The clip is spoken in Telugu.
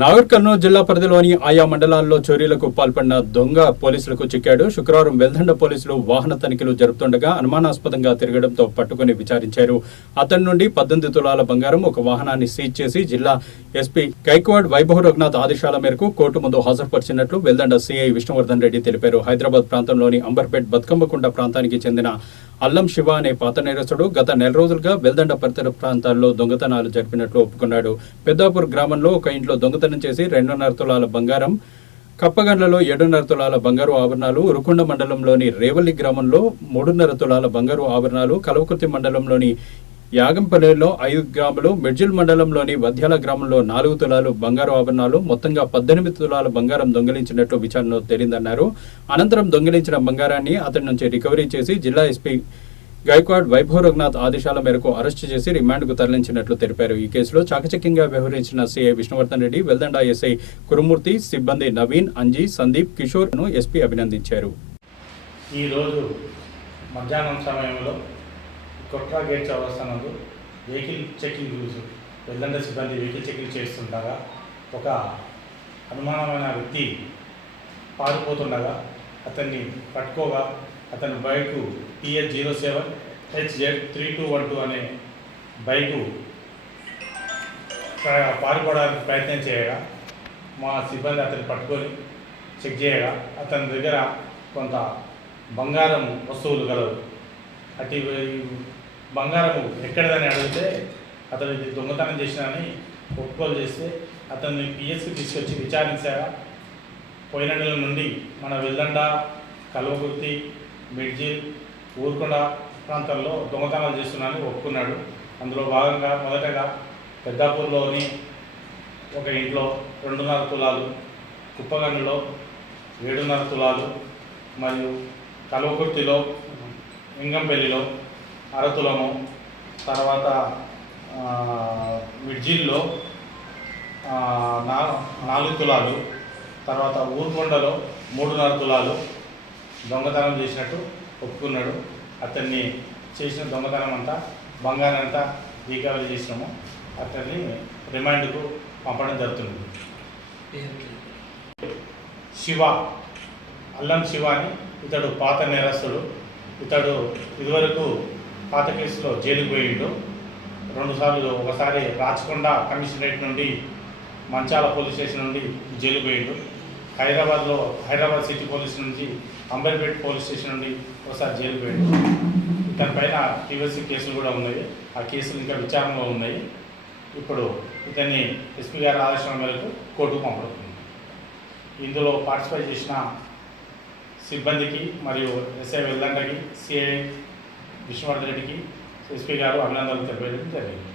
నాగర్ కర్నూలు జిల్లా పరిధిలోని ఆయా మండలాల్లో చోరీలకు పాల్పడిన దొంగ పోలీసులకు చిక్కాడు. శుక్రవారం వెల్దండ పోలీసులు వాహన తనిఖీలు జరుపుతుండగా అనుమానాస్పదంగా తిరగడంతో పట్టుకుని విచారించారు. అతని నుండి 18 తులాల బంగారం, ఒక వాహనాన్ని సీజ్ చేసి జిల్లా ఎస్పీ గైక్వాడ్ వైభవ్ రఘునాథ్ ఆదేశాల మేరకు కోర్టు ముందు హాజరుపరిచినట్లు వెల్దండ సీఐ విష్ణువర్ధన్ రెడ్డి తెలిపారు. హైదరాబాద్ ప్రాంతంలోని అంబర్పేట్ బతుకమ్మకుంట ప్రాంతానికి చెందిన అల్లం శివ అనే పాత నేరస్తుడు గత నెల రోజులుగా వెల్దండ పరిసర ప్రాంతాల్లో దొంగతనాలు జరిపినట్లు ఒప్పుకున్నాడు. పెద్దాపూర్ గ్రామంలో ఒక ఇంట్లో దొంగతనం చేసి 2.5 తులాల బంగారం, కప్పగండ్లలో 7.5 తులాల బంగారు ఆభరణాలు, ఉరుకొండ మండలంలోని రేవల్లి గ్రామంలో 3.5 తులాల బంగారు ఆభరణాలు, కలవకుర్తి మండలంలోని యాగంపల్లిలో 5 గ్రాములు, మిడ్జిల్ మండలంలోని వధ్యాల గ్రామంలో 4 తులాలు బంగారు ఆభరణాలు, మొత్తంగా 18 తులాల బంగారం దొంగిలించినట్లు విచారణలో తేలిందన్నారు. అనంతరం దొంగిలించిన బంగారాన్ని అతడి నుంచి రికవరీ చేసి జిల్లా ఎస్పీ గైక్వాడ్ వైభవ్ రఘునాథ్ ఆదేశాల మేరకు అరెస్టు చేసి రిమాండ్కు తరలించినట్లు తెలిపారు. ఈ కేసులో చాకచక్యంగా వ్యవహరించిన సీఐ విష్ణువర్ధన్ రెడ్డి, వెల్దండ ఎస్ఐ కురుమూర్తి, సిబ్బంది నవీన్, అంజీ, సందీప్, కిషోర్ను ఎస్పీ అభినందించారు. ఈరోజు మధ్యాహ్నం సమయంలో కొట్రా గేట్ చౌరస్తా నందు వెహికల్ చెకింగ్ వెల్దండ సిబ్బంది వెహికల్ చెకింగ్ చేస్తుండగా ఒక అనుమానమైన వ్యక్తి పారిపోతుండగా అతన్ని పట్టుకోగా అతని బైకు TH07HZ3212 అనే బైకు పారిపోవడానికి ప్రయత్నం చేయగా మా సిబ్బంది అతన్ని పట్టుకొని చెక్ చేయగా అతని దగ్గర కొంత బంగారం వస్తువులు గలవు. అటు బంగారము ఎక్కడదని అడిగితే అతను ఇది దొంగతనం చేసినని ఒప్పుకోలు చేస్తే అతన్ని పిఎస్కి తీసుకొచ్చి విచారించాగా పోయిన నెల నుండి మన వెల్దండ, కల్వకుర్తి, మిడ్జిల్, ఊరుకొండ ప్రాంతాల్లో దొంగతనాలు చేస్తున్నానని ఒప్పుకున్నాడు. అందులో భాగంగా మొదటగా పెద్దాపూర్లోని ఒక ఇంట్లో 2.5 తులాలు, కుప్పగండ్లో 7.5 తులాలు మరియు కల్వకుర్తిలో ఇంగంపల్లిలో 1/2 తులము, తర్వాత మిడ్జిల్లో 4 తులాలు, తర్వాత ఊరుకొండలో 3.5 తులాలు దొంగతనం చేసినట్టు ఒప్పుకున్నాడు. అతన్ని చేసిన దొంగతనం అంతా బంగారం అంతా రీకవరీ చేసినాము. అతన్ని రిమాండ్కు పంపడం జరుగుతుంది. శివ, అల్లం శివ అని ఇతడు పాత నేరస్తుడు. ఇతడు ఇదివరకు పాత కేసులో జైలుకు పోయిండు 2 సార్లు. ఒకసారి రాచకొండ కమిషనరేట్ నుండి మంచాల పోలీస్ స్టేషన్ నుండి జైలుకు పోయిండు. హైదరాబాద్ సిటీ పోలీస్ నుంచి అంబర్పేట్ పోలీస్ స్టేషన్ నుండి ఒకసారి జైలుకు పోయిండు. ఇతని పైన ప్రీవియస్ కేసులు కూడా ఉన్నాయి. ఆ కేసులు ఇంకా విచారణలో ఉన్నాయి. ఇప్పుడు ఇతన్ని ఎస్పీ గారి ఆదేశాల మేరకు కోర్టుకు పంపడుతుంది. ఇందులో పార్టిసిపేట్ చేసిన సిబ్బందికి మరియు ఎస్ఐ వెల్దండకి, సిఐ విష్ణువర్ధన్ రెడ్డికి ఎస్పీ గారు అభినందనలు తెలియజేయడం జరిగింది.